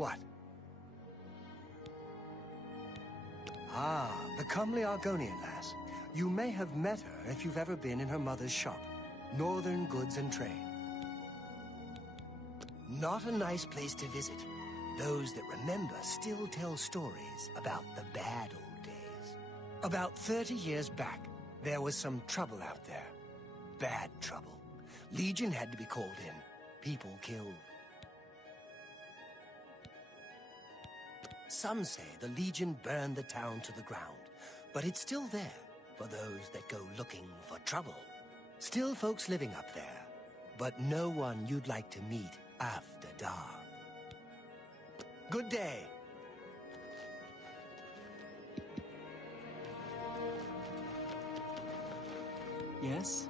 What? Ah, the comely Argonian lass. You may have met her if you've ever been in her mother's shop. Northern Goods and Trade. Not a nice place to visit. Those that remember still tell stories about the bad old days. About 30 years back, there was some trouble out there. Bad trouble. Legion had to be called in. People killed. Some say the Legion burned the town to the ground, but it's still there for those that go looking for trouble. Still folks living up there, but no one you'd like to meet after dark. Good day. Yes?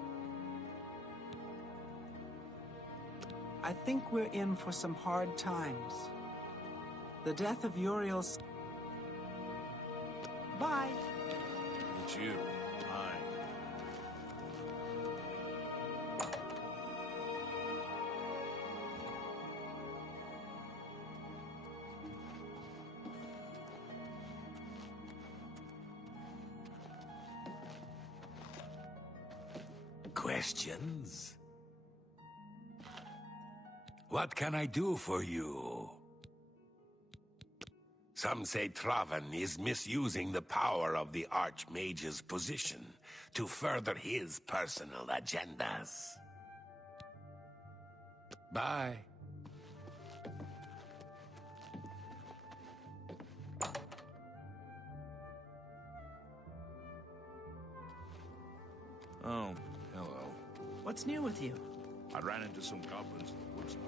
I think we're in for some hard times. The death of Uriel's... Bye! It's you. Hi. Questions? What can I do for you? Some say Traven is misusing the power of the Archmage's position to further his personal agendas. Bye. Oh, hello. What's new with you? I ran into some goblins in the woods.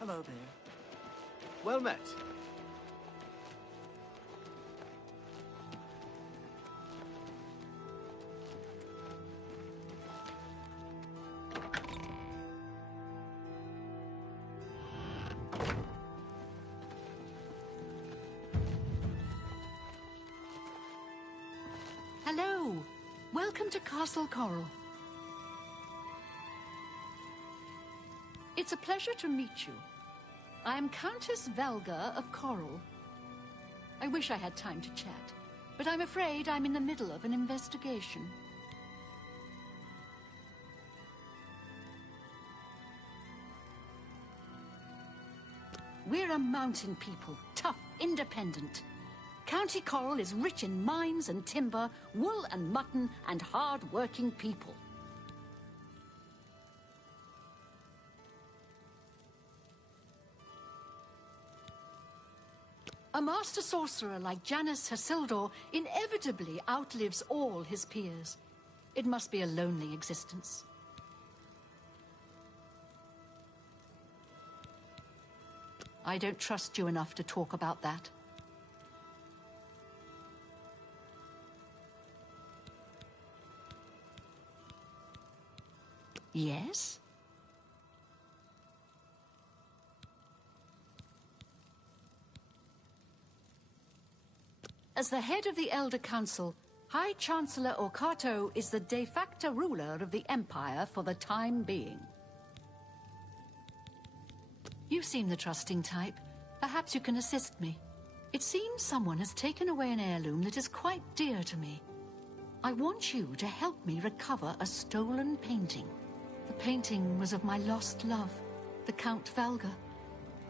Hello there. Well met. Hello. Welcome to Castle Coral. It's a pleasure to meet you. I am Countess Velga of Coral. I wish I had time to chat, but I'm afraid I'm in the middle of an investigation. We're a mountain people, tough, independent. County Coral is rich in mines and timber, wool and mutton, and hard-working people. A master sorcerer like Janus Hasildor inevitably outlives all his peers. It must be a lonely existence. I don't trust you enough to talk about that. Yes? As the head of the Elder Council, High Chancellor Okato is the de facto ruler of the Empire for the time being. You seem the trusting type. Perhaps you can assist me. It seems someone has taken away an heirloom that is quite dear to me. I want you to help me recover a stolen painting. The painting was of my lost love, the Count Valga,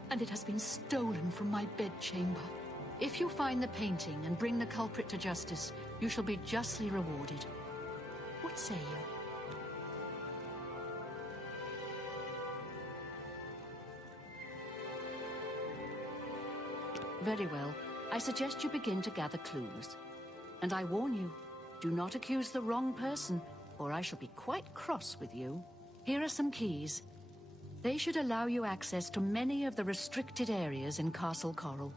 and it has been stolen from my bedchamber. If you find the painting and bring the culprit to justice, you shall be justly rewarded. What say you? Very well. I suggest you begin to gather clues. And I warn you, do not accuse the wrong person, or I shall be quite cross with you. Here are some keys. They should allow you access to many of the restricted areas in Castle Coral.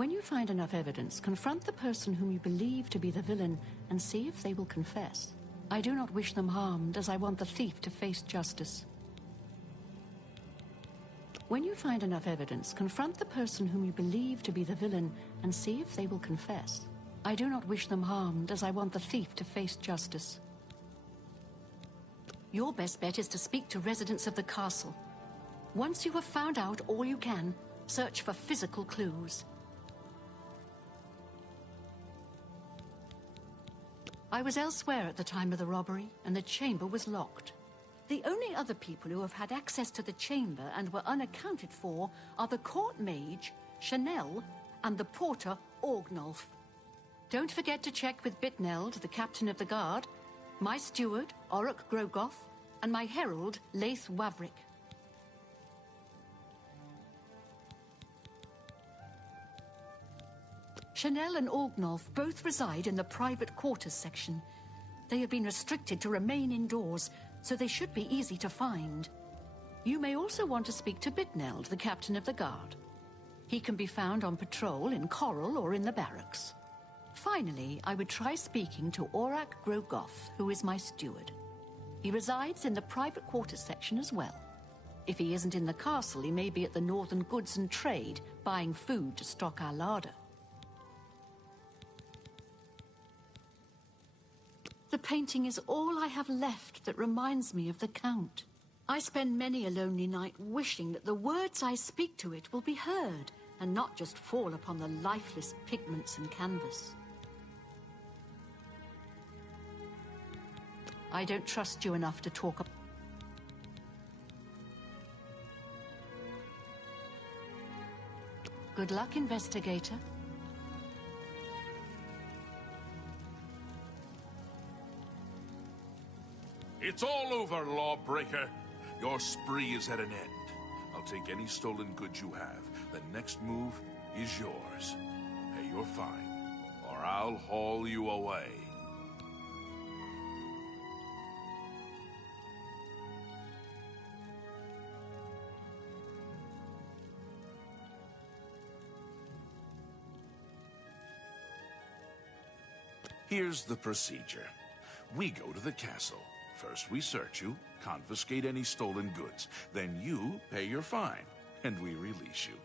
When you find enough evidence, confront the person whom you believe to be the villain and see if they will confess. I do not wish them harmed, as I want the thief to face justice. When you find enough evidence, confront the person whom you believe to be the villain and see if they will confess. I do not wish them harmed, as I want the thief to face justice. Your best bet is to speak to residents of the castle. Once you have found out all you can, search for physical clues. I was elsewhere at the time of the robbery, and the chamber was locked. The only other people who have had access to the chamber and were unaccounted for are the court mage, Chanel, and the porter, Orgnolf. Don't forget to check with Bitneld, the captain of the guard, my steward, Orok Grogoth, and my herald, Laith Wavrik. Chanel and Orgnolf both reside in the private quarters section. They have been restricted to remain indoors, so they should be easy to find. You may also want to speak to Bitneld, the captain of the guard. He can be found on patrol in Coral or in the barracks. Finally, I would try speaking to Orak Grogoth, who is my steward. He resides in the private quarters section as well. If he isn't in the castle, he may be at the Northern Goods and Trade, buying food to stock our larder. The painting is all I have left that reminds me of the Count. I spend many a lonely night wishing that the words I speak to it will be heard and not just fall upon the lifeless pigments and canvas. I don't trust you enough to talk. Good luck, investigator. It's all over, lawbreaker. Your spree is at an end. I'll take any stolen goods you have. The next move is yours. Pay your fine, or I'll haul you away. Here's the procedure. We go to the castle. First we search you, confiscate any stolen goods. Then you pay your fine, and we release you.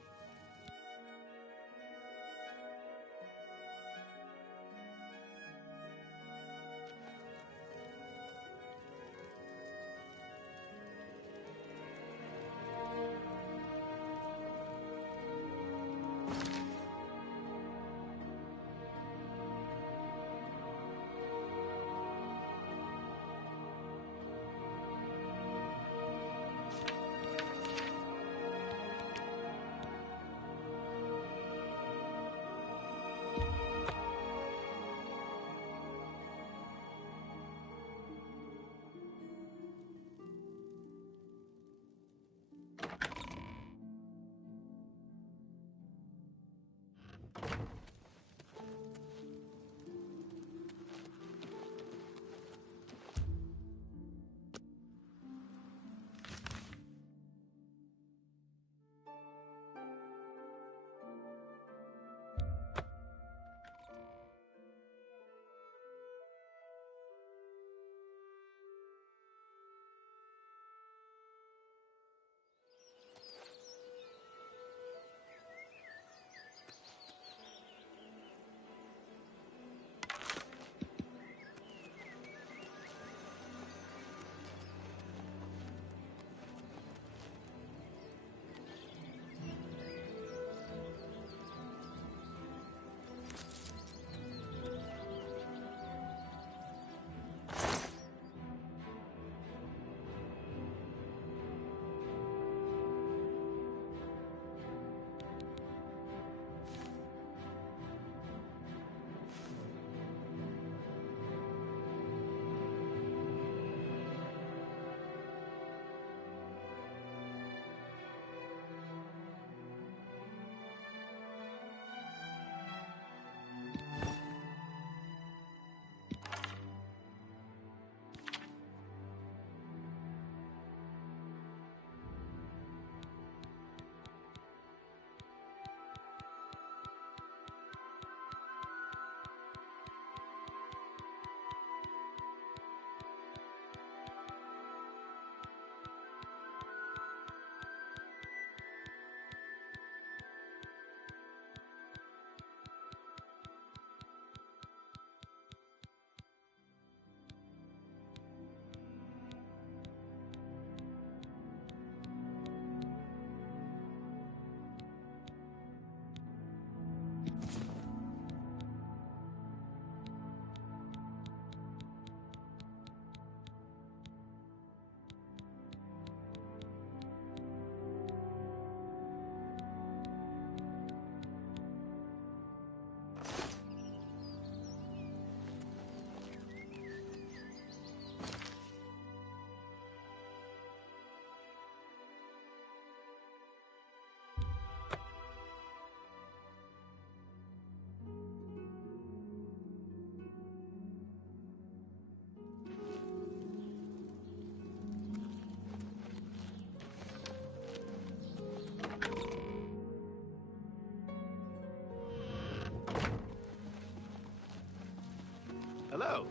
Hello.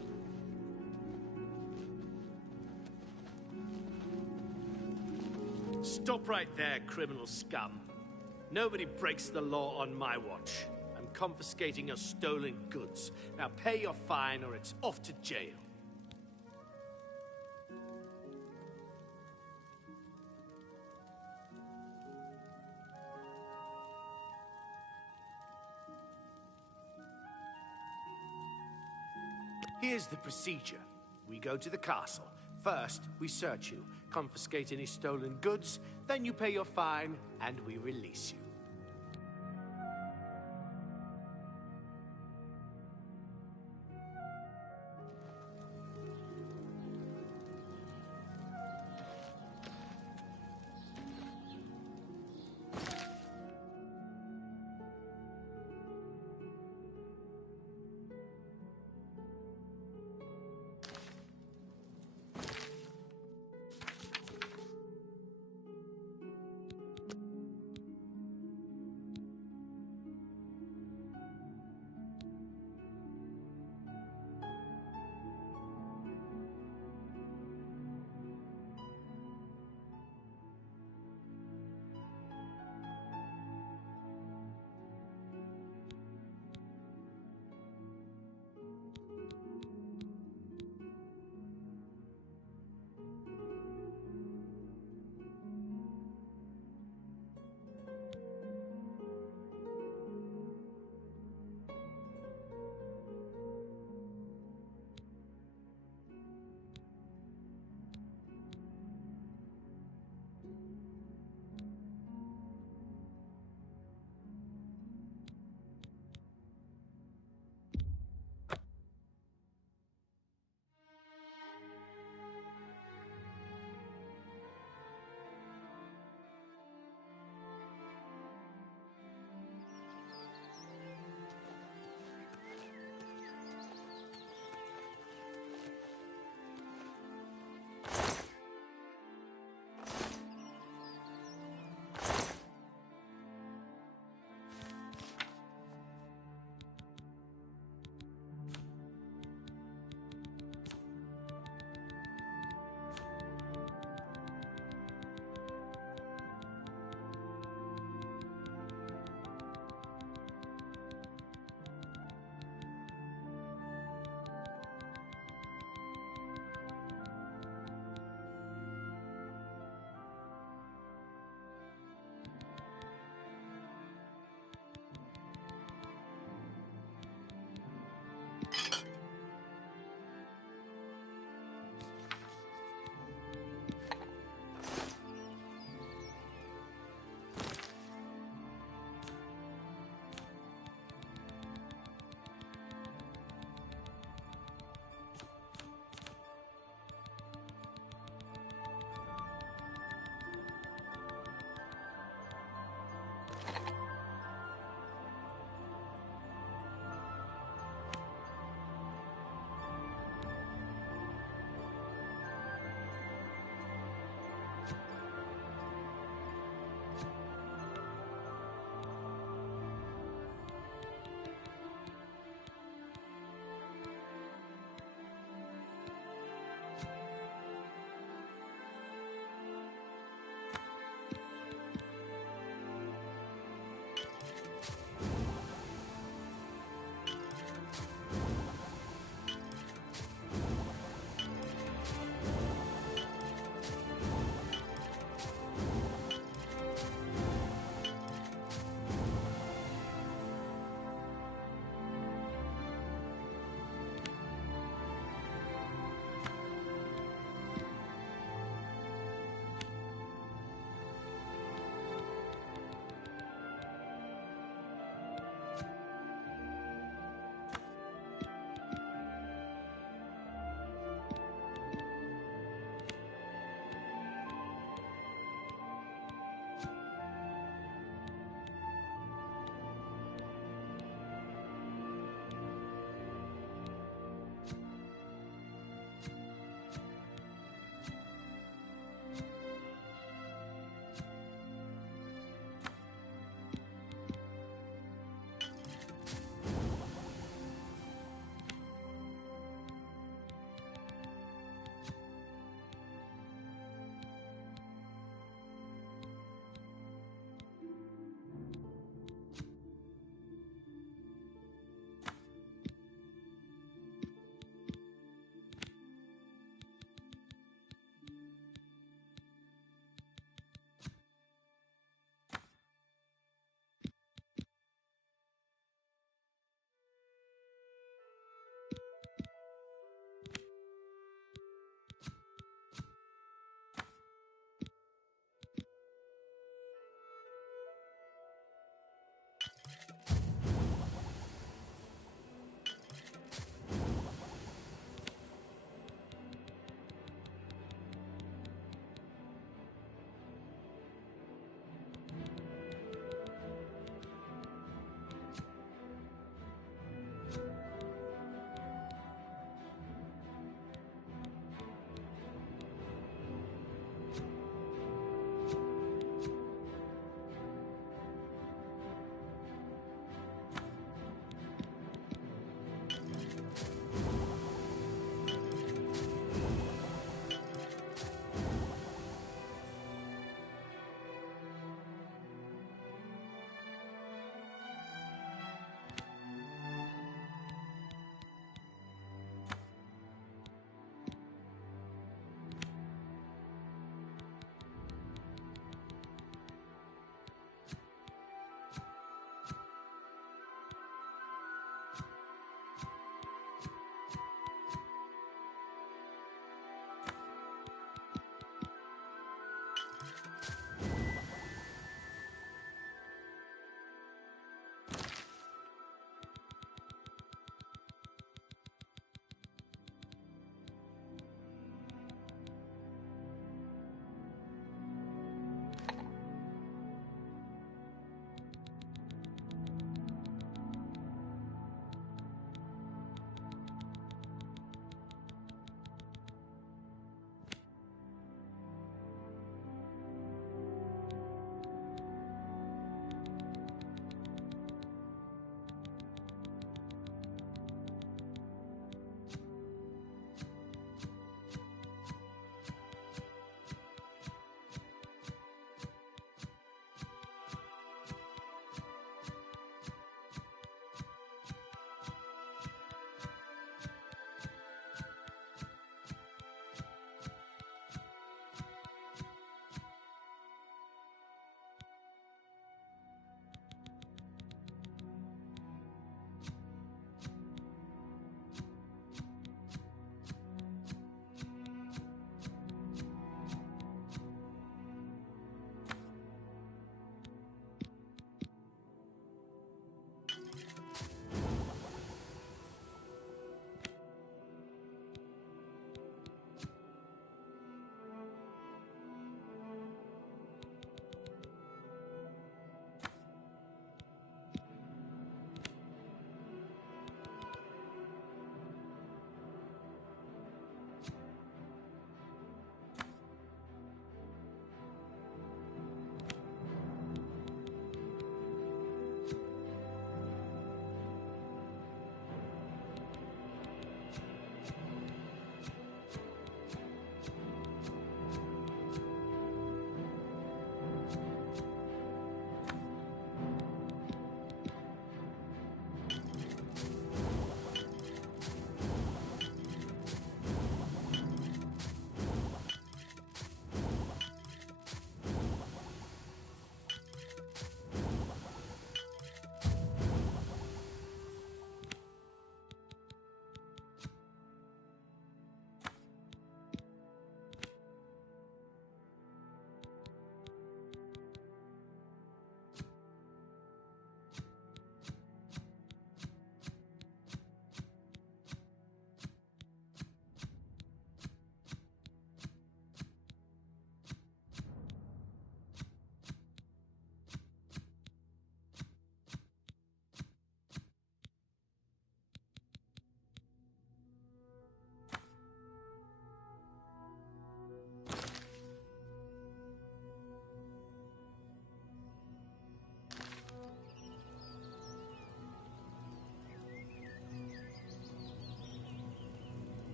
Stop right there, criminal scum. Nobody breaks the law on my watch. I'm confiscating your stolen goods. Now pay your fine or it's off to jail. Here's the procedure. We go to the castle. First, we search you, confiscate any stolen goods, then you pay your fine, and we release you.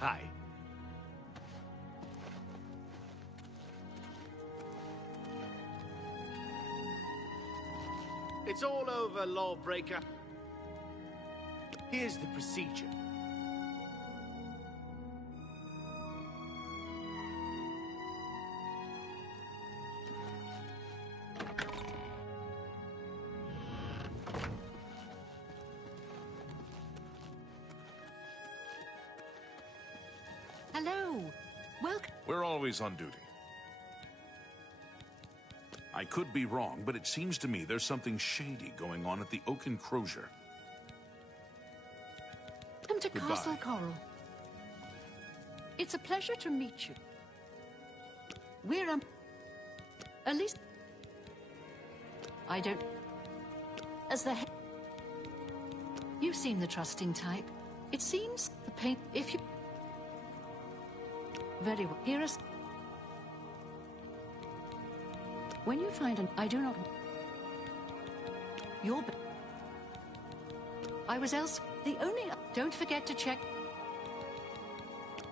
Hi. It's all over, lawbreaker. Here's the procedure. Hello. Welcome. We're always on duty. I could be wrong, but it seems to me there's something shady going on at the Oak Enclosure. Welcome to Goodbye. Castle Coral. It's a pleasure to meet you. We're, at least... I don't... As the head... You seem the trusting type. It seems the pain... If you... Very well. Hear us... When you find an... I do not... Your... I was else... The only... Don't forget to check...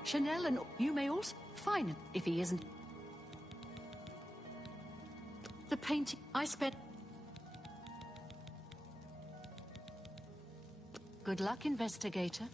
Chanel, and you may also find him if he isn't. The painting I spent. Good luck, investigator.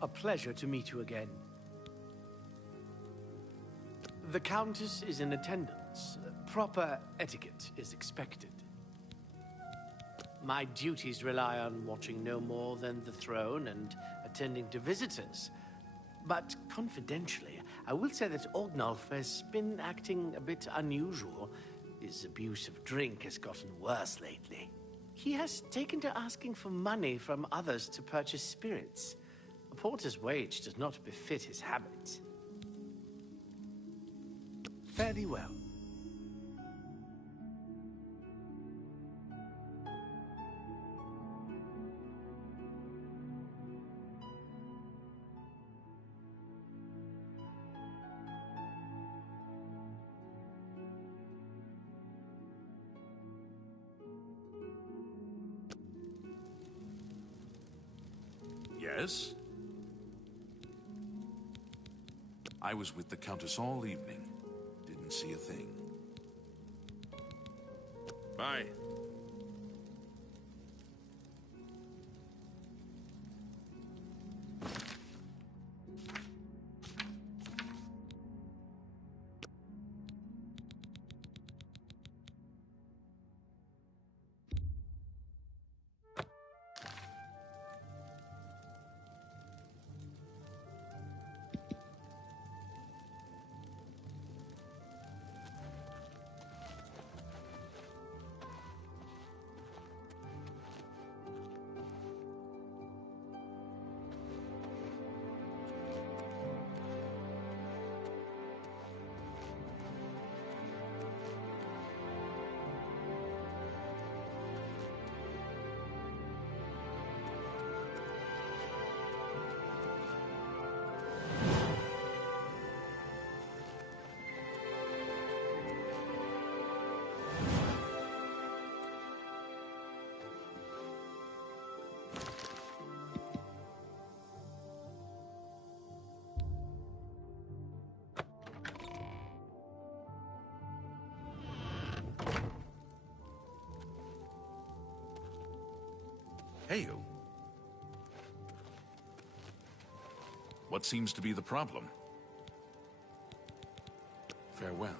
A pleasure to meet you again. The Countess is in attendance. Proper etiquette is expected. My duties rely on watching no more than the throne and attending to visitors. But confidentially, I will say that Orgnolf has been acting a bit unusual. His abuse of drink has gotten worse lately. He has taken to asking for money from others to purchase spirits. A porter's wage does not befit his habits. Fairly well. Yes? I was with the Countess all evening. Didn't see a thing. Bye. Hail. What seems to be the problem? Farewell.